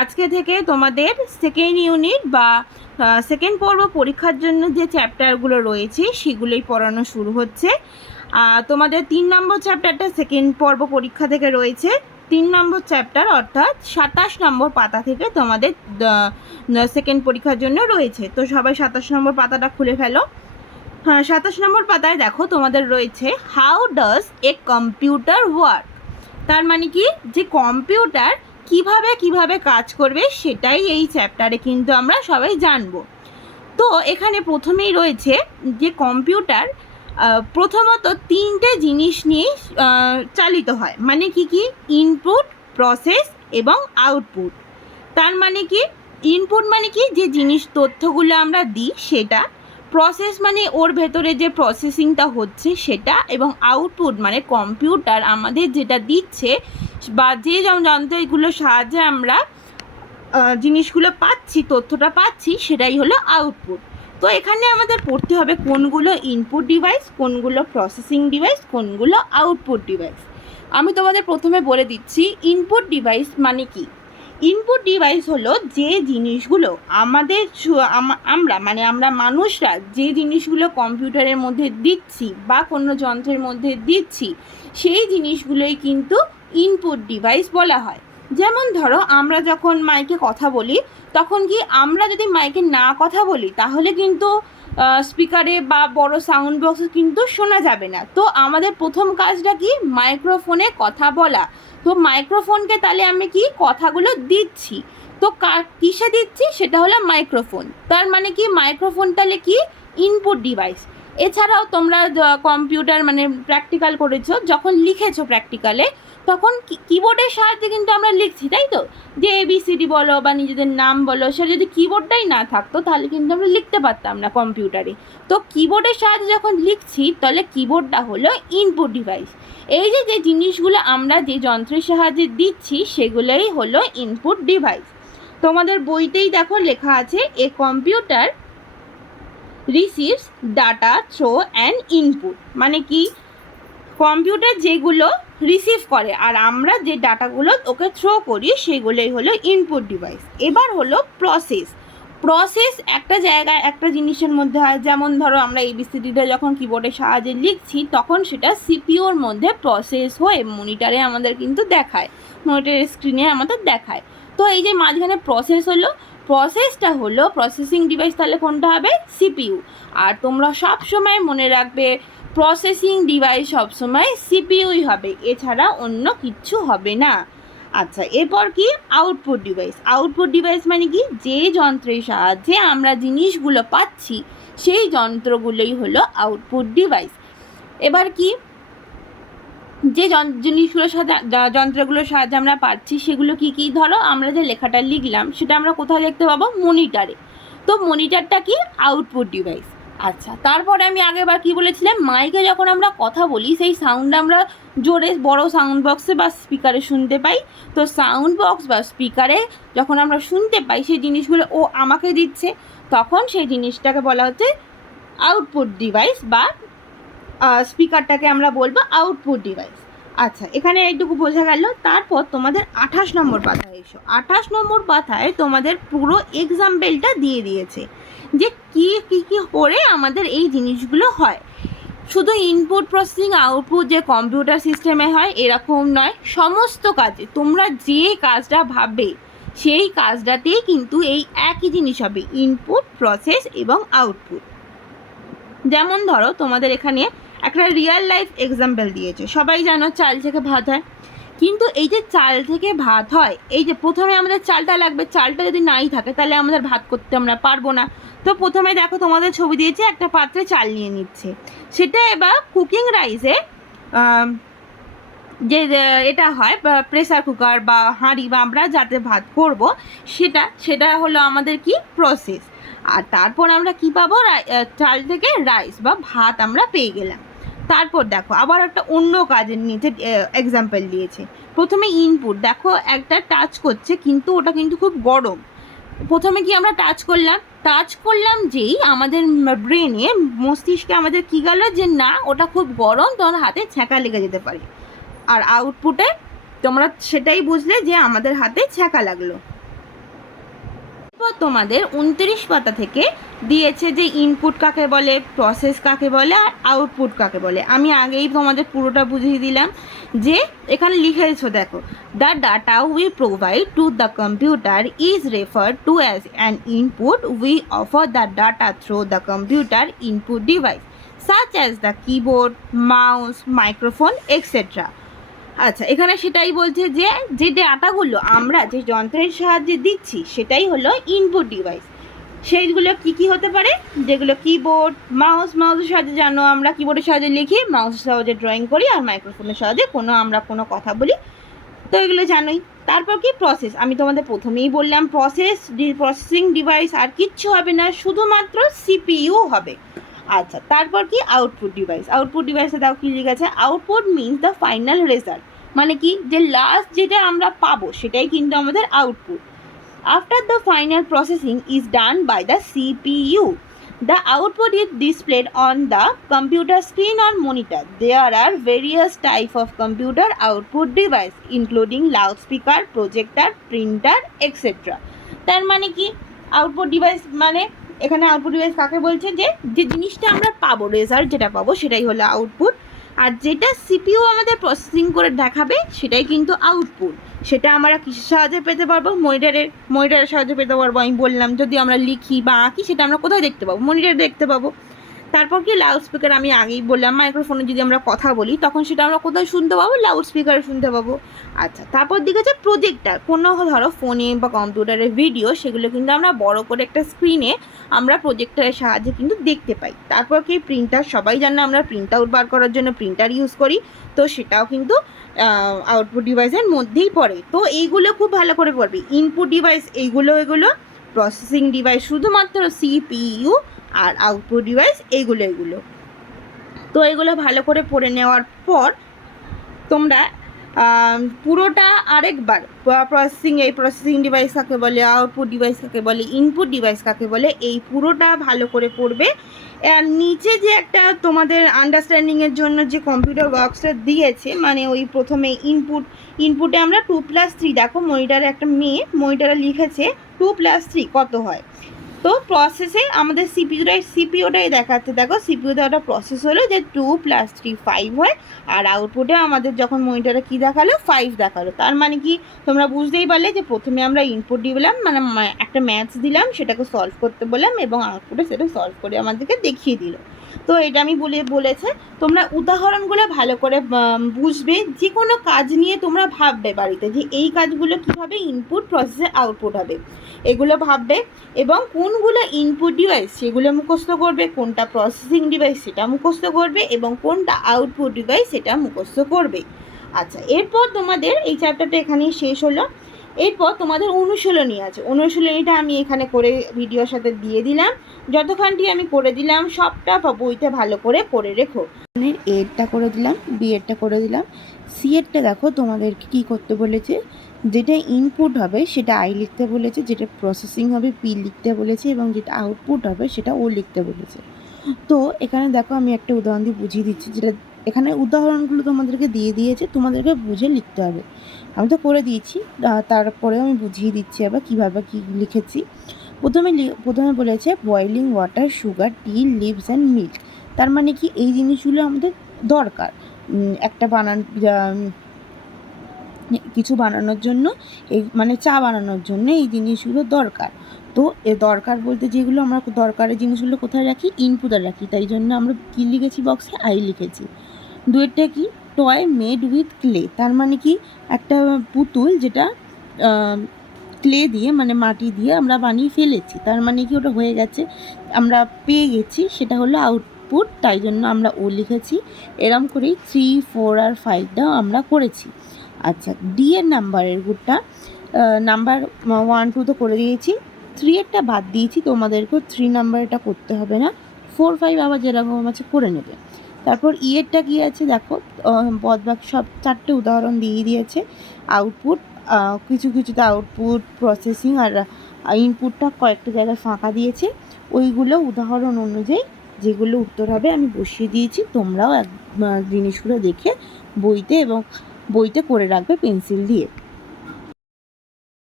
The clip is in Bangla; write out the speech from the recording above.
আজকে থেকে তোমাদের সেকেন্ড ইউনিট বা সেকেন্ড পর্ব পরীক্ষার জন্য যে চ্যাপ্টারগুলো রয়েছে সেগুলোই পড়ানো শুরু হচ্ছে। তোমাদের 3 নম্বর চ্যাপ্টারটা সেকেন্ড পর্ব পরীক্ষা থেকে রয়েছে। 3 নম্বর চ্যাপ্টার অর্থাৎ 27 নম্বর পাতা থেকে তোমাদের সেকেন্ড পরীক্ষার জন্য রয়েছে। তো সবাই 27 নম্বর পাতাটা খুলে ফেলো। হ্যাঁ, 27 নম্বর পাতায় দেখো তোমাদের রয়েছে how does a computer work. তার মানে কি, যে কম্পিউটার কিভাবে কাজ করবে সেটাই এই চ্যাপ্টারে কিন্তু আমরা সবাই জানবো। তো এখানে প্রথমেই রয়েছে যে কম্পিউটার প্রথমত 3টে জিনিস নিয়ে চালিত হয়। মানে কি ইনপুট, প্রসেস এবং আউটপুট। তার মানে কি, ইনপুট মানে কি যে জিনিস তথ্যগুলো আমরা দিই সেটা, প্রসেস মানে ওর ভেতরে যে প্রসেসিংটা হচ্ছে সেটা, এবং আউটপুট মানে কম্পিউটার আমাদের যেটা দিচ্ছে বা যে যন্ত্রগুলোর সাহায্যে আমরা জিনিসগুলো পাচ্ছি, তথ্যটা পাচ্ছি, সেটাই হলো আউটপুট। তো এখানে আমাদের পড়তে হবে কোনগুলো ইনপুট ডিভাইস, কোনগুলো প্রসেসিং ডিভাইস, কোনগুলো আউটপুট ডিভাইস। আমি তোমাদের প্রথমে বলে দিচ্ছি ইনপুট ডিভাইস মানে কি। ইনপুট ডিভাইস হলো যে জিনিসগুলো আমাদের আমরা মানুষরা যে জিনিসগুলো কম্পিউটারের মধ্যে দিচ্ছি বা কোনো যন্ত্রের মধ্যে দিচ্ছি সেই জিনিসগুলোই কিন্তু ইনপুট ডিভাইস বলা হয়। যেমন ধরো আমরা যখন মাইকে কথা বলি, তখন কি আমরা যদি মাইকে না কথা বলি তাহলে কিন্তু স্পিকারে বা বড় সাউন্ড বক্সে কিন্তু শোনা যাবে না। তো আমাদের প্রথম কাজটা কি, মাইক্রোফোনে কথা বলা। তো মাইক্রোফোনকে তাহলে আমি কি কথাগুলো দিচ্ছি, তো কিসে দিচ্ছি সেটা হলো মাইক্রোফোন। তার মানে কি মাইক্রোফোন তাহলে কি ইনপুট ডিভাইস। এছাড়াও তোমরা কম্পিউটার মানে প্র্যাকটিক্যাল করেছো, যখন লিখেছো প্র্যাকটিক্যালে তখন কিবোর্ডের সাহায্যে কিন্তু আমরা লিখছি, তাই তো? যে ABCD বলো বা নিজেদের নাম বলো, সেটা যদি কিবোর্ডটাই না থাকতো তাহলে কিন্তু আমরা লিখতে পারতাম না কম্পিউটারে। তো কিবোর্ডের সাহায্যে যখন লিখছি তাহলে কিবোর্ডটা হলো ইনপুট ডিভাইস। এই যে জিনিসগুলো আমরা যে যন্ত্রের সাহায্যে দিচ্ছি সেগুলোই হলো ইনপুট ডিভাইস। তোমাদের বইতেই দেখো লেখা আছে a computer receives data through an input. মানে কি, কম্পিউটার যেগুলো রিসিভ করে আর আমরা যে ডাটাগুলো ওকে থ্রো করি সেগুলোই হলো ইনপুট ডিভাইস। এবার হলো প্রসেস। প্রসেস একটা জায়গায় একটা জিনিসের মধ্যে হয়, যেমন ধরো আমরা ABCDটা যখন কিবোর্ডের সাহায্যে লিখছি তখন সেটা CPUর মধ্যে প্রসেস হয়ে মনিটরে আমাদের কিন্তু দেখায়, মনিটরের স্ক্রিনে আমাদের দেখায়। তো এই যে মাঝখানে প্রসেস হলো, প্রসেসটা হলো প্রসেসিং ডিভাইস, তাহলে কোনটা হবে, CPU। আর তোমরা সব সময় মনে রাখবে প্রসেসিং ডিভাইস সবসময় CPUই হবে, এছাড়া অন্য কিচ্ছু হবে না। আচ্ছা, এরপর কি আউটপুট ডিভাইস। আউটপুট ডিভাইস মানে কি, যে যন্ত্রের সাহায্যে আমরা জিনিসগুলো পাচ্ছি সেই যন্ত্রগুলোই হলো আউটপুট ডিভাইস। এবার কি, যে জিনিসগুলোর সাথে যন্ত্রগুলোর সাহায্যে আমরা পাচ্ছি সেগুলো কি ধরো আমরা যে লেখাটা লিখলাম সেটা আমরা কোথায় দেখতে পাবো, মনিটরে। তো মনিটরটা কি আউটপুট ডিভাইস। আচ্ছা, তারপরে আমি আগেবার কি বলেছিলাম, মাইকে যখন আমরা কথা বলি সেই সাউন্ড আমরা জোরে বড় সাউন্ড বক্সে বা স্পিকারে শুনতে পাই। তো সাউন্ড বক্স বা স্পিকারে যখন আমরা শুনতে পাই সেই জিনিসগুলো ও আমাকে দিচ্ছে, তখন সেই জিনিসটাকে বলা হচ্ছে আউটপুট ডিভাইস, বা স্পিকারটাকে আমরা বলবো আউটপুট ডিভাইস। আচ্ছা, এখানে এইটুকু বোঝা গেল। তারপর তোমাদের 28 নম্বর পাতায় এসো। 28 নম্বর পাতায় তোমাদের পুরো এক্সাম্পলটা দিয়ে দিয়েছে যে কি করে আমাদের এই জিনিসগুলো হয়। শুধু ইনপুট প্রসেসিং আউটপুট যে কম্পিউটার সিস্টেমে হয় এরকম নয়, সমস্ত কাজে তোমরা যে কাজটা ভাববে সেই কাজটাতেই কিন্তু এই একই জিনিস হবে, ইনপুট, প্রসেস এবং আউটপুট। যেমন ধরো তোমাদের এখানে একটা রিয়েল লাইফ এক্সাম্পল দিয়েছে। সবাই জানো চাল থেকে ভাত হয়, কিন্তু এই যে চাল থেকে ভাত হয়, এই যে প্রথমে আমাদের চালটা লাগবে, চালটা যদি নাই থাকে তাহলে আমাদের ভাত করতে আমরা পারবো না। তো প্রথমে দেখো তোমাদের ছবি দিয়েছে, একটা পাত্রে চাল নিয়ে নিচ্ছে। সেটা এবার কুকিং রাইসে যে এটা হয় প্রেসার কুকার বা হাঁড়ি বা আমরা যাতে ভাত করব সেটা হলো আমাদের কি প্রসেস। আর তারপর আমরা কি পাবো, চাল থেকে রাইস বা ভাত আমরা পেয়ে গেলাম। তারপর দেখো আবার একটা অন্য কাজের নিচে এক্সাম্পল দিয়েছে। প্রথমে ইনপুট দেখো একটা টাচ করছে, কিন্তু ওটা কিন্তু খুব গরম। প্রথমে কি আমরা টাচ করলাম যেই আমাদের ব্রেনে, মস্তিষ্কে আমাদের কি গেল যে না ওটা খুব গরম, তখন হাতে ছ্যাঁকা লেগে যেতে পারে। আর আউটপুটে তোমরা সেটাই বুঝলে যে আমাদের হাতে ছ্যাঁকা লাগলো। তোমাদের 29 পাতা থেকে দিয়েছে যে ইনপুট কাকে বলে, প্রসেস কাকে বলে আর আউটপুট কাকে বলে। আমি আগেই তোমাদের পুরোটা বুঝিয়ে দিলাম যে এখানে লিখেছো দেখো, the data we provide to the computer is referred to as an input, we offer the data through the computer input device such as the keyboard, mouse, microphone etcetera. আচ্ছা, এখানে সেটাই বলছে যে যে ডাটাগুলো আমরা যে যন্ত্রের সাহায্যে দিচ্ছি সেটাই হলো ইনপুট ডিভাইস। সেইগুলো কি কি হতে পারে, যেগুলো কিবোর্ড, মাউসের সাহায্যে, জানো আমরা কিবোর্ডের সাহায্যে লিখি, মাউসের সাহায্যে ড্রয়িং করি, আর মাইক্রোফোনের সাহায্যে আমরা কোনো কথা বলি, তো এগুলো জানোই। তারপর কি প্রসেস, আমি তোমাদের প্রথমেই বললাম প্রসেসিং ডিভাইস, আর কিচ্ছু হবে না, শুধুমাত্র সিপিইউ হবে। আচ্ছা, তারপর কি আউটপুট ডিভাইসে দাও কি লিখেছে, output means the final result, মানে কি যে লাস্ট যেটা আমরা পাবো সেটাই কিন্তু আমাদের output. After the final processing is done by the CPU, the output is displayed on the computer screen or monitor. There are various types of computer output device including loudspeaker, projector, printer, etc. তার মানে কি আউটপুট ডিভাইস, মানে এখানে আউটপুট ডিভাইস কাকে বলছে, যে যে জিনিসটা আমরা পাবো, রেজাল্ট যেটা পাবো সেটাই হলো আউটপুট, আর যেটা সিপিইউ আমাদের প্রসেসিং করে দেখাবে সেটাই কিন্তু আউটপুট। সেটা আমরা কিসের সাহায্যে পেতে পারবো, মনিটরের সাহায্যে পেতে পারবো। আমি বললাম যদি আমরা লিখি বা আঁকি সেটা আমরা কোথায় দেখতে পাবো, মনিটরে দেখতে পাবো। তারপর কি লাউড স্পিকার, আমি আগেই বললাম মাইক্রোফোনে যদি আমরা কথা বলি তখন সেটা আমরা কোথায় শুনতে পাবো, লাউড স্পিকারে শুনতে পাবো। আচ্ছা, তারপর দিকে আছে প্রজেক্টার, কোনো ধরো ফোনে বা কম্পিউটারের ভিডিও সেগুলো কিন্তু আমরা বড় করে একটা স্ক্রিনে আমরা প্রজেক্টারের সাহায্যে কিন্তু দেখতে পাই। তারপর কি প্রিন্টার, সবাই জানে আমরা প্রিন্ট আউট বার করার জন্য প্রিন্টার ইউজ করি, তো সেটাও কিন্তু আউটপুট ডিভাইসের মধ্যেই পড়ে। তো এইগুলো খুব ভালো করে পড়বে। ইনপুট ডিভাইস এগুলো প্রসেসিং ডিভাইস শুধুমাত্র সিপিইউ, আর আউটপুট ডিভাইস এগুলো। তো এগুলো ভালো করে পড়ে নেওয়ার পর তোমরা পুরোটা আরেকবার প্রসেসিং ডিভাইস কাকে বলে, আউটপুট ডিভাইস কাকে বলে, ইনপুট ডিভাইস কাকে বলে, এই পুরোটা ভালো করে পড়বে। আর নিচে যে একটা তোমাদের আন্ডারস্ট্যান্ডিংয়ের জন্য যে কম্পিউটার ওয়ার্কসটা দিয়েছে, মানে ওই প্রথমে ইনপুটে আমরা 2+3, দেখো মনিটরে একটা মেয়ে মনিটরে লিখেছে 2+3 কত হয়। তো প্রসেসে আমাদের সিপিইউটাই দেখাচ্ছে, দেখো সিপিইউতে একটা প্রসেস হলো যে 2+3 5 হয়, আর আউটপুটে আমাদের যখন মনিটরে কী দেখালো 5 দেখালো। তার মানে কি তোমরা বুঝতেই পারলে যে প্রথমে আমরা ইনপুট দিলাম, মানে একটা ম্যাথস দিলাম, সেটাকে সলভ করতে বললাম এবং আউটপুটে সেটা সলভ করে আমাদেরকে দেখিয়ে দিল। তো এটা আমি বলেছে তোমরা উদাহরণগুলো ভালো করে বুঝবে, যে কোনো কাজ নিয়ে তোমরা ভাববে বাড়িতে যে এই কাজগুলো কীভাবে ইনপুট প্রসেসে আউটপুট হবে, এগুলো ভাববে, এবং কোনগুলো ইনপুট ডিভাইস সেগুলো মুখস্থ করবে, কোনটা প্রসেসিং ডিভাইস সেটা মুখস্থ করবে, এবং কোনটা আউটপুট ডিভাইস সেটা মুখস্থ করবে। আচ্ছা, এরপর তোমাদের এই চ্যাপ্টারটা এখানেই শেষ হলো। এরপর তোমাদের অনুশীলনী আছে, অনুশীলনীটা আমি এখানে করে ভিডিওর সাথে দিয়ে দিলাম, যতখানটি আমি করে দিলাম সবটা বইতে ভালো করে রেখো। এরটা করে দিলাম, বি এরটা করে দিলাম, সি এরটা দেখো তোমাদেরকে কী করতে বলেছে, যেটা ইনপুট হবে সেটা আই লিখতে বলেছে, যেটা প্রসেসিং হবে পি লিখতে বলেছে, এবং যেটা আউটপুট হবে সেটা ও লিখতে বলেছে। তো এখানে দেখো আমি একটা উদাহরণ দিয়ে বুঝিয়ে দিচ্ছি, যেটা এখানে উদাহরণগুলো তোমাদেরকে দিয়ে দিয়েছে, তোমাদেরকে বুঝে লিখতে হবে। আমি তো করে দিয়েছি, তারপরেও আমি বুঝিয়ে দিচ্ছি আবার কীভাবে কী লিখেছি। প্রথমে বলেছে boiling water, sugar, tea, leaves and milk. তার মানে কি এই জিনিসগুলো আমাদের দরকার, একটা কিছু বানানোর জন্য, এই মানে চা বানানোর জন্য এই জিনিসগুলো দরকার। তো এ দরকার বলতে যেগুলো আমরা দরকারের জিনিসগুলো কোথায় রাখি, ইনপুটে রাখি, তাই জন্য আমরা কী লিখেছি বক্সে, আই লিখেছি। দুয়েরটা কি, টয় মেড উইথ ক্লে, তার মানে কি একটা পুতুল যেটা ক্লে দিয়ে মানে মাটি দিয়ে আমরা বানিয়ে ফেলেছি, তার মানে কি ওটা হয়ে গেছে, আমরা পেয়ে গেছি, সেটা হলো আউটপুট, তাই জন্য আমরা ও লিখেছি। এরম করেই 3, 4 আর 5টাও আমরা করেছি। আচ্ছা, ডি এর নাম্বারের গুড়টা নাম্বার 1, 2 তো করে দিয়েছি, 3 এরটা বাদ দিয়েছি, তোমাদেরকেও 3 নাম্বারটা করতে হবে না, 4, 5 আবার যেরকম আছে করে নেবে। তারপর ইয়েরটা কী আছে দেখো, বদবাকি সব 4টে উদাহরণ দিয়ে দিয়েছে। আউটপুট, কিছুতে আউটপুট, প্রসেসিং আর ইনপুটটা কয়েকটা জায়গায় ফাঁকা দিয়েছে, ওইগুলো উদাহরণ অনুযায়ী যেগুলো উত্তর হবে আমি বসিয়ে দিয়েছি। তোমরাও জিনিসগুলো দেখে বইতে করে রাখবে পেন্সিল দিয়ে।